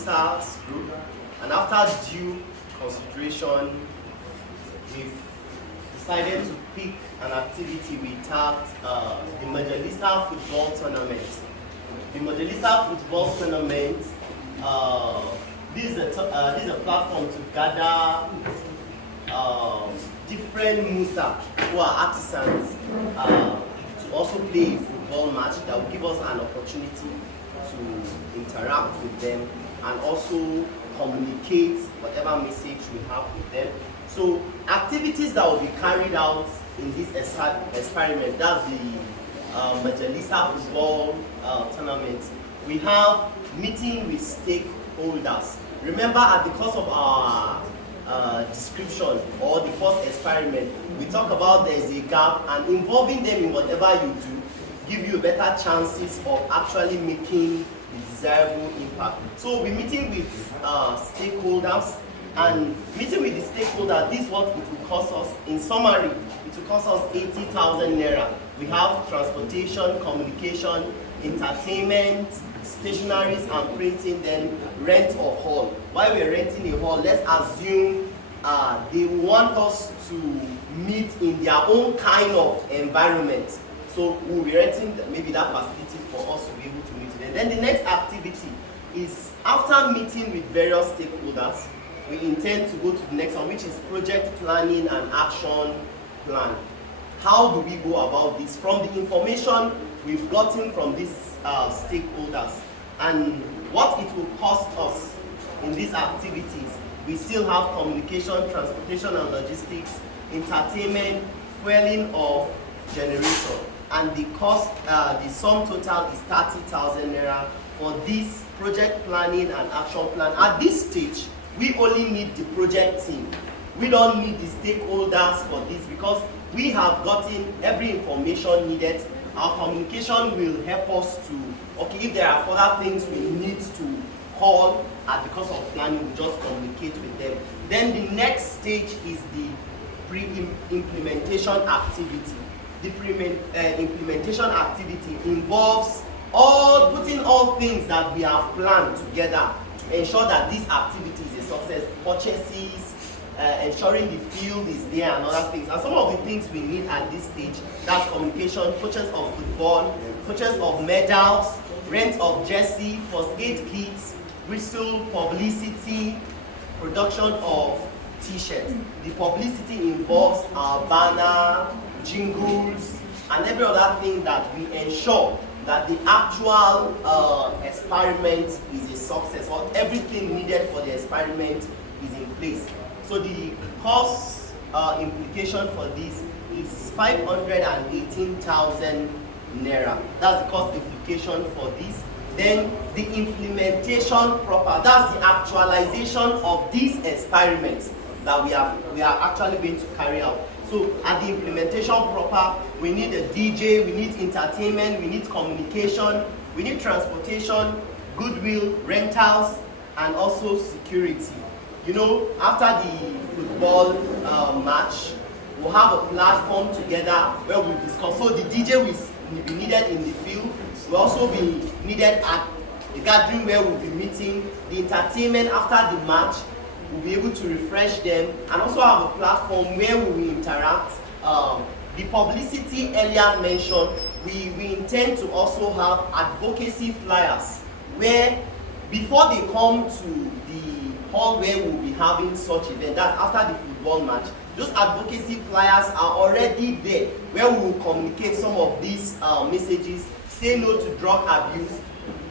Majalisa's group, and after due consideration, we've decided to pick an activity we tagged the Majalisa football tournament. The Majalisa football tournament, this is a platform to gather different Musa who are artisans to also play a football match that will give us an opportunity to interact with them and also communicate whatever message we have with them. So activities that will be carried out in this experiment, that's the Majalisa football tournament. We have meeting with stakeholders. Remember, at the course of our description or the first experiment, we talk about there is a gap, and involving them in whatever you do give you better chances of actually making the desirable impact. So we're meeting with stakeholders, and meeting with the stakeholder, this is what it will cost us. In summary, it will cost us 80,000 naira. We have transportation, communication, entertainment, stationaries and printing, then rent of hall. While we're renting a hall, let's assume they want us to meet in their own kind of environment. So we'll be renting maybe that facility for us to be able to meet them. Then the next activity is, after meeting with various stakeholders, we intend to go to the next one, which is project planning and action plan. How do we go about this? From the information we've gotten from these stakeholders and what it will cost us in these activities, we still have communication, transportation and logistics, entertainment, fueling of generator, and the cost, the sum total is 30,000 naira for this project planning and action plan. At this stage, we only need the project team. We don't need the stakeholders for this because we have gotten every information needed. Our communication will help us to, okay, if there are further things we need to call at the course of planning, we just communicate with them. Then the next stage is the pre-implementation activity. The implementation activity involves putting all things that we have planned together to ensure that this activity is a success. Purchases, ensuring the field is there and other things. And some of the things we need at this stage, that's communication, purchase of football, purchase of medals, rent of jersey, first aid kits, whistle, publicity, production of t-shirts. The publicity involves our banner, jingles, and every other thing that we ensure that the actual experiment is a success, or everything needed for the experiment is in place. So the cost implication for this is 518,000 naira. That's the cost implication for this. Then the implementation proper, that's the actualization of these experiments that we are actually going to carry out. So at the implementation proper, we need a DJ, we need entertainment, we need communication, we need transportation, goodwill, rentals, and also security. You know, after the football match, we'll have a platform together where we discuss. So the DJ will be needed in the field. Will also be needed at the gathering where we'll be meeting. The entertainment after the match, we'll be able to refresh them, and also have a platform where we will interact. The publicity earlier mentioned, we intend to also have advocacy flyers where before they come to the hall where we'll be having such event, that after the football match, those advocacy flyers are already there where we will communicate some of these messages. Say no to drug abuse.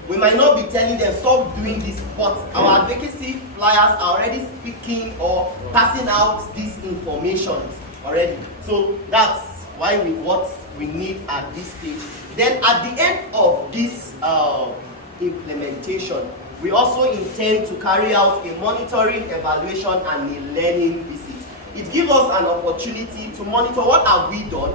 We might not be telling them stop doing this, but our advocacy flyers are already speaking or passing out these information already. So that's why what we need at this stage. Then at the end of this implementation, we also intend to carry out a monitoring, evaluation, and a learning visit. It gives us an opportunity to monitor what have we done,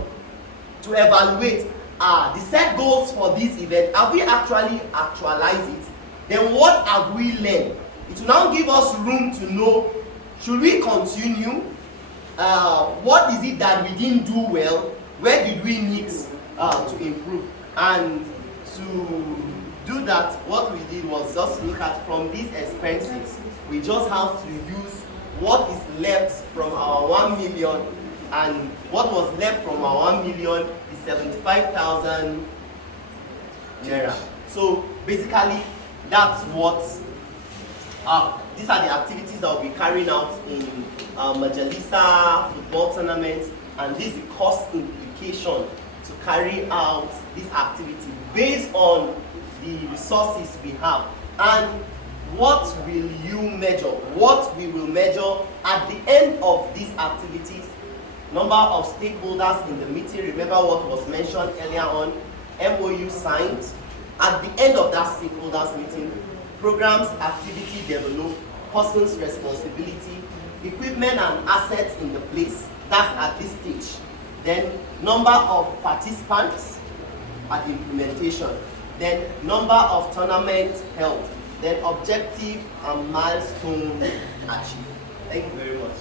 to evaluate the set goals for this event. Have we actually actualized it? Then what have we learned? It will now give us room to know, should we continue? What is it that we didn't do well? Where did we need to improve? And to do that, what we did was just look at from these expenses, we just have to use what is left from our 1 million, and what was left from our 1 million is 75,000 naira. So basically, that's what these are the activities that will be carrying out in Majalisa football tournament, and this is the cost implication to carry out this activity based on the resources we have. And what will you measure? What we will measure at the end of these activities: number of stakeholders in the meeting. Remember what was mentioned earlier on, MOU signed. At the end of that stakeholders meeting, programs, activity developed, person's responsibility, equipment and assets in the place. That's at this stage. Then number of participants at the implementation. Then number of tournaments held. Then objective and milestone achieved. Thank you very much.